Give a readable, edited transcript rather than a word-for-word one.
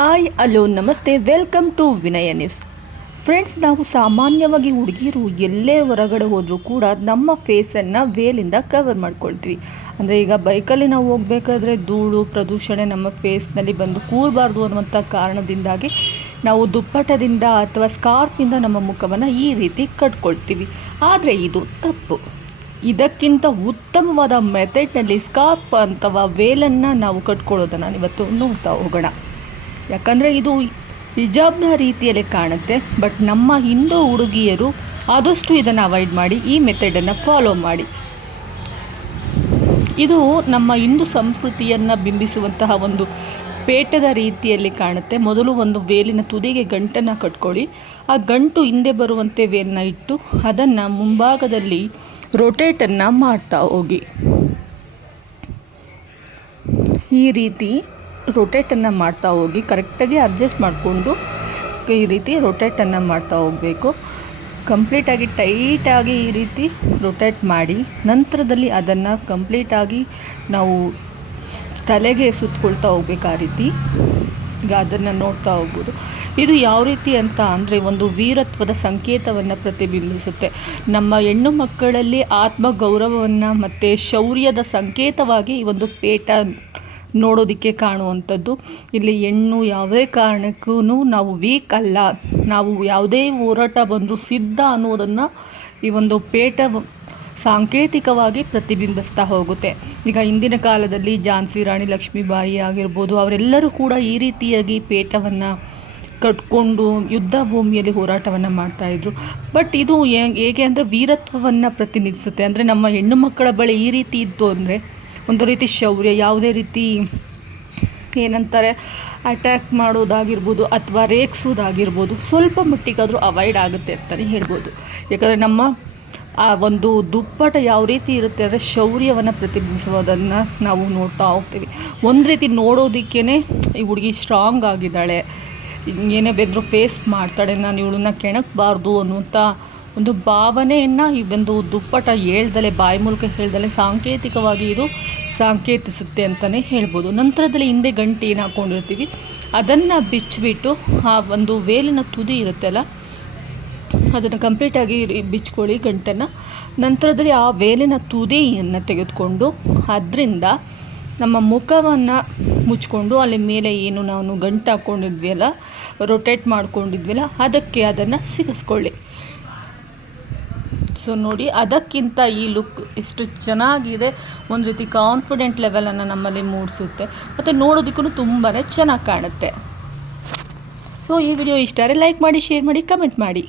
Hi hello ನಮಸ್ತೆ welcome to Vinaya news. Friends, ನಾವು ಸಾಮಾನ್ಯವಾಗಿ ಹುಡುಗಿರು ಎಲ್ಲೇ ಹೊರಗಡೆ ಹೋದರೂ ಕೂಡ ನಮ್ಮ ಫೇಸನ್ನು ವೇಲಿಂದ ಕವರ್ ಮಾಡ್ಕೊಳ್ತೀವಿ. ಅಂದರೆ ಈಗ ಬೈಕಲ್ಲಿ ನಾವು ಹೋಗಬೇಕಾದ್ರೆ ಧೂಳು ಪ್ರದೂಷಣೆ ನಮ್ಮ ಫೇಸ್ನಲ್ಲಿ ಬಂದು ಕೂರಬಾರ್ದು ಅನ್ನುವಂಥ ಕಾರಣದಿಂದಾಗಿ ನಾವು ದುಪ್ಪಟದಿಂದ ಅಥವಾ ಸ್ಕಾರ್ಫಿಂದ ನಮ್ಮ ಮುಖವನ್ನು ಈ ರೀತಿ ಕಟ್ಕೊಳ್ತೀವಿ. ಆದರೆ ಇದು ತಪ್ಪು. ಇದಕ್ಕಿಂತ ಉತ್ತಮವಾದ ಮೆಥಡ್ನಲ್ಲಿ ಸ್ಕಾರ್ಫ್ ಅಥವಾ ವೇಲನ್ನು ನಾವು ಕಟ್ಕೊಳ್ಳೋದನ್ನು ಇವತ್ತು ನೋಡ್ತಾ ಹೋಗೋಣ. ಯಾಕಂದರೆ ಇದು ಹಿಜಾಬ್ನ ರೀತಿಯಲ್ಲಿ ಕಾಣುತ್ತೆ, ಬಟ್ ನಮ್ಮ ಹಿಂದೂ ಹುಡುಗಿಯರು ಆದಷ್ಟು ಇದನ್ನು ಅವಾಯ್ಡ್ ಮಾಡಿ ಈ ಮೆಥಡನ್ನು ಫಾಲೋ ಮಾಡಿ. ಇದು ನಮ್ಮ ಹಿಂದೂ ಸಂಸ್ಕೃತಿಯನ್ನು ಬಿಂಬಿಸುವಂತಹ ಒಂದು ಪೇಟದ ರೀತಿಯಲ್ಲಿ ಕಾಣುತ್ತೆ. ಮೊದಲು ಒಂದು ವೇಲಿನ ತುದಿಗೆ ಗಂಟನ್ನು ಕಟ್ಕೊಳ್ಳಿ. ಆ ಗಂಟು ಹಿಂದೆ ಬರುವಂತೆ ವೇಲನ್ನ ಇಟ್ಟು ಅದನ್ನು ಮುಂಭಾಗದಲ್ಲಿ ರೊಟೇಟನ್ನು ಮಾಡ್ತಾ ಹೋಗಿ. ಈ ರೀತಿ ರೊಟೇಟನ್ನು ಮಾಡ್ತಾ ಹೋಗಿ ಕರೆಕ್ಟಾಗಿ ಅಡ್ಜಸ್ಟ್ ಮಾಡಿಕೊಂಡು ಈ ರೀತಿ ರೊಟೇಟನ್ನು ಮಾಡ್ತಾ ಹೋಗಬೇಕು. ಕಂಪ್ಲೀಟಾಗಿ ಟೈಟಾಗಿ ಈ ರೀತಿ ರೊಟೇಟ್ ಮಾಡಿ ನಂತರದಲ್ಲಿ ಅದನ್ನು ಕಂಪ್ಲೀಟಾಗಿ ನಾವು ತಲೆಗೆ ಸುತ್ತಕೊಳ್ತಾ ಹೋಗ್ಬೇಕು. ಆ ರೀತಿ ಈಗ ಅದನ್ನು ನೋಡ್ತಾ ಹೋಗ್ಬೋದು. ಇದು ಯಾವ ರೀತಿ ಅಂತ ಅಂದರೆ ಒಂದು ವೀರತ್ವದ ಸಂಕೇತವನ್ನು ಪ್ರತಿಬಿಂಬಿಸುತ್ತೆ. ನಮ್ಮ ಹೆಣ್ಣು ಮಕ್ಕಳಲ್ಲಿ ಆತ್ಮಗೌರವವನ್ನು ಮತ್ತು ಶೌರ್ಯದ ಸಂಕೇತವಾಗಿ ಈ ಒಂದು ಪೇಟ ನೋಡೋದಕ್ಕೆ ಕಾಣುವಂಥದ್ದು. ಇಲ್ಲಿ ಹೆಣ್ಣು ಯಾವುದೇ ಕಾರಣಕ್ಕೂ ನಾವು ವೀಕ್ ಅಲ್ಲ, ನಾವು ಯಾವುದೇ ಹೋರಾಟ ಬಂದರೂ ಸಿದ್ಧ ಅನ್ನೋದನ್ನು ಈ ಒಂದು ಪೇಟ ಸಾಂಕೇತಿಕವಾಗಿ ಪ್ರತಿಬಿಂಬಿಸ್ತಾ ಹೋಗುತ್ತೆ. ಈಗ ಹಿಂದಿನ ಕಾಲದಲ್ಲಿ ಝಾನ್ಸಿ ರಾಣಿ ಲಕ್ಷ್ಮೀಬಾಯಿ ಆಗಿರ್ಬೋದು, ಅವರೆಲ್ಲರೂ ಕೂಡ ಈ ರೀತಿಯಾಗಿ ಪೇಟವನ್ನು ಕಟ್ಕೊಂಡು ಯುದ್ಧ ಭೂಮಿಯಲ್ಲಿ ಹೋರಾಟವನ್ನು ಮಾಡ್ತಾಯಿದ್ರು. ಬಟ್ ಇದು ಹೇಗೆ ಅಂದರೆ ವೀರತ್ವವನ್ನು ಪ್ರತಿನಿಧಿಸುತ್ತೆ. ಅಂದರೆ ನಮ್ಮ ಹೆಣ್ಣು ಮಕ್ಕಳ ಬಳಿ ಈ ರೀತಿ ಇತ್ತು ಅಂದರೆ ಒಂದು ರೀತಿ ಶೌರ್ಯ, ಯಾವುದೇ ರೀತಿ ಏನಂತಾರೆ ಅಟ್ಯಾಕ್ ಮಾಡೋದಾಗಿರ್ಬೋದು ಅಥವಾ ರೇಗಿಸೋದಾಗಿರ್ಬೋದು ಸ್ವಲ್ಪ ಮಟ್ಟಿಗಾದರೂ ಅವಾಯ್ಡ್ ಆಗುತ್ತೆ ಅಂತಲೇ ಹೇಳ್ಬೋದು. ಯಾಕಂದರೆ ನಮ್ಮ ಆ ಒಂದು ದುಪ್ಪಟ ಯಾವ ರೀತಿ ಇರುತ್ತೆ ಅಂದರೆ ಶೌರ್ಯವನ್ನು ಪ್ರತಿಬಿಂಬಿಸೋದನ್ನು ನಾವು ನೋಡ್ತಾ ಹೋಗ್ತೀವಿ. ಒಂದು ರೀತಿ ನೋಡೋದಕ್ಕೇ ಈ ಹುಡುಗಿ ಸ್ಟ್ರಾಂಗ್ ಆಗಿದ್ದಾಳೆ, ಏನೇ ಬೆಂದರೂ ಫೇಸ್ ಮಾಡ್ತಾಳೆ, ನಾನು ಇವಳನ್ನ ಕೆಣಕಬಾರ್ದು ಅನ್ನುವಂಥ ಒಂದು ಭಾವನೆಯನ್ನು ಈ ಒಂದು ದುಪ್ಪಟ ಹೇಳ್ದಲೆ, ಬಾಯಿ ಮೂಲಕ ಹೇಳ್ದಲೆ ಸಾಂಕೇತಿಕವಾಗಿ ಇದು ಸಾಂಕೇತಿಸುತ್ತೆ ಅಂತಲೇ ಹೇಳ್ಬೋದು. ನಂತರದಲ್ಲಿ ಹಿಂದೆ ಗಂಟು ಏನು ಹಾಕ್ಕೊಂಡಿರ್ತೀವಿ ಅದನ್ನು ಬಿಚ್ಚಿಬಿಟ್ಟು ಆ ಒಂದು ವೇಲಿನ ತುದಿ ಇರುತ್ತಲ್ಲ ಅದನ್ನು ಕಂಪ್ಲೀಟಾಗಿ ಬಿಚ್ಕೊಳ್ಳಿ ಗಂಟನ್ನು. ನಂತರದಲ್ಲಿ ಆ ವೇಲಿನ ತುದಿಯನ್ನು ತೆಗೆದುಕೊಂಡು ಅದರಿಂದ ನಮ್ಮ ಮುಖವನ್ನು ಮುಚ್ಕೊಂಡು ಅಲ್ಲಿ ಮೇಲೆ ಏನು ನಾವು ಗಂಟು ಹಾಕ್ಕೊಂಡಿದ್ವಿಯಲ್ಲ, ರೊಟೇಟ್ ಮಾಡ್ಕೊಂಡಿದ್ವಿಲ್ಲ, ಅದಕ್ಕೆ ಅದನ್ನು ಸಿಗಿಸ್ಕೊಳ್ಳಿ. ಸೊ ನೋಡಿ, ಅದಕ್ಕಿಂತ ಈ ಲುಕ್ ಎಷ್ಟು ಚೆನ್ನಾಗಿದೆ. ಒಂದು ರೀತಿ ಕಾನ್ಫಿಡೆಂಟ್ ಲೆವೆಲನ್ನು ನಮ್ಮಲ್ಲಿ ಮೂಡಿಸುತ್ತೆ ಮತ್ತು ನೋಡೋದಕ್ಕೂ ತುಂಬಾ ಚೆನ್ನಾಗಿ ಕಾಣುತ್ತೆ. ಸೊ ಈ ವಿಡಿಯೋ ಇಷ್ಟ ಆದರೆ ಲೈಕ್ ಮಾಡಿ, ಶೇರ್ ಮಾಡಿ, ಕಮೆಂಟ್ ಮಾಡಿ.